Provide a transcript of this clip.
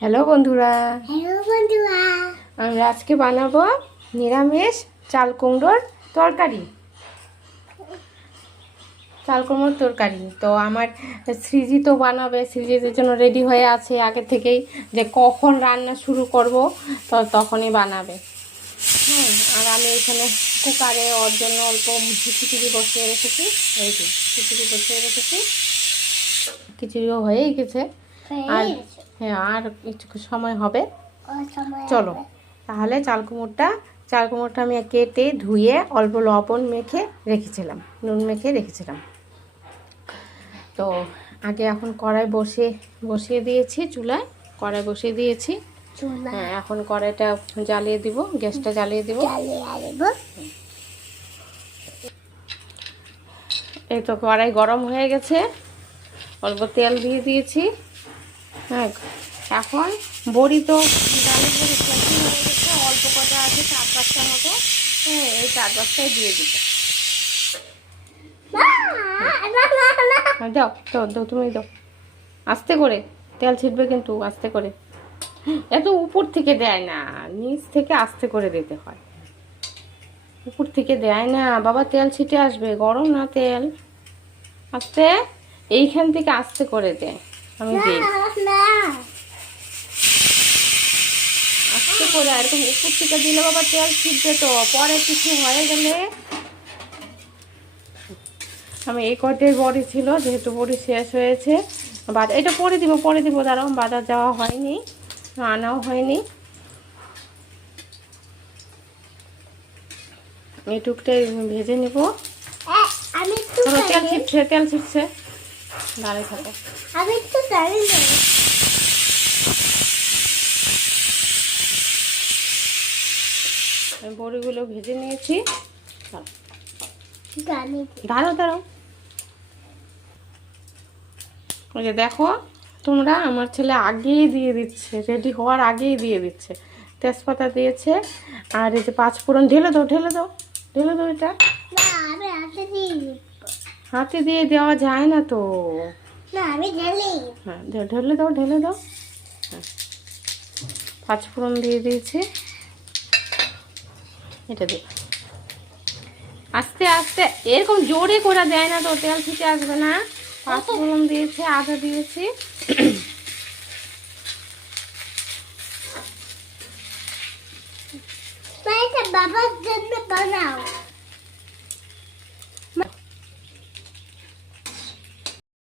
Hello বন্ধুরা, বন্ধুরা। আমরা আজকে বানাবো নিরামিষ চাল কুমড়োর তরকারি। চাল কুমড়োর তরকারি তো আমার সৃজি তো বানাবে, সৃজিদের জন্য রেডি হয়ে আছে আগে থেকেই, যে কখন রান্না শুরু করব তো তখনই বানাবে। আর আমি এখানে কুকারে ওর জন্য অল্প খিচুড়ি বসিয়ে রেখেছি। এই যে খিচুড়ি বসিয়ে রেখেছি, খিচুড়িও হয়েই গেছে। আর হ্যাঁ, আর একটু সময় হবে। চলো তাহলে চাল কুমড়োটা আমি কেটে ধুয়ে অল্প লবণ মেখে রেখেছিলাম, নুন মেখে রেখেছিলাম। তো আগে এখন কড়াই বসিয়ে দিয়েছি, চুলায় কড়াই বসিয়ে দিয়েছি। হ্যাঁ, এখন কড়াইটা জ্বালিয়ে দিব, গ্যাসটা জ্বালিয়ে দিব। এই তো কড়াই গরম হয়ে গেছে, অল্প তেল দিয়ে দিয়েছি। হ্যাঁ, এখন বড়ি তো ডালের বড়ি সেদ্ধ হয়ে গেছে, অল্প কটা আছে 4-5টার মতো। হ্যাঁ, এই 4-5টাই দিয়ে দিব। দাও দাও, তুমি দাও, আস্তে করে, তেল ছিটবে কিন্তু, আস্তে করে। এত উপর থেকে দেয় না, নিচ থেকে আস্তে করে দিতে হয়। উপর থেকে দেয় না বাবা, তেল ছিটে আসবে, গরম না তেল। আস্তে, এইখান থেকে আস্তে করে দেয়, আমি দিই আস্তে করে। এরকম উপর থেকে দিলে বাবা তেল ছিটবে, তো পরে কিছু হয়ে গেলে। আমি এই কটাই বড়ি ছিল, যেহেতু বড়ি শেষ হয়েছে, এটা পরে দিব দাঁড়াও, বাজার যাওয়া হয়নি, আনাও হয়নি। এই টুকটাই ভেজে নিব। তেল ছিটছে, দাঁড়িয়ে থাকো। আমি বড়িগুলো ভেজে নিয়েছি। দাঁড়াও, ওই যে দেখো তোমরা, আমার ছেলে আগেই দিয়ে দিচ্ছে, রেডি হওয়ার আগেই দিয়ে দিচ্ছে। তেজপাতা দিয়েছে, আর এই যে 5 ফোড়ন ঢেলে দাও এটা। হাতে দিয়ে দেওয়া যায় না তো। হ্যাঁ, ঢেলে দাও। হ্যাঁ, 5 ফোড়ন দিয়ে দিয়েছি। এটা দেব আস্তে আস্তে, এরকম জোরে করে দেয় না তো, তেল ছিটে আসবে না। 5 ফোড়ন দিয়েছি, আদা দিয়েছি। বাবার জন্য বানাও।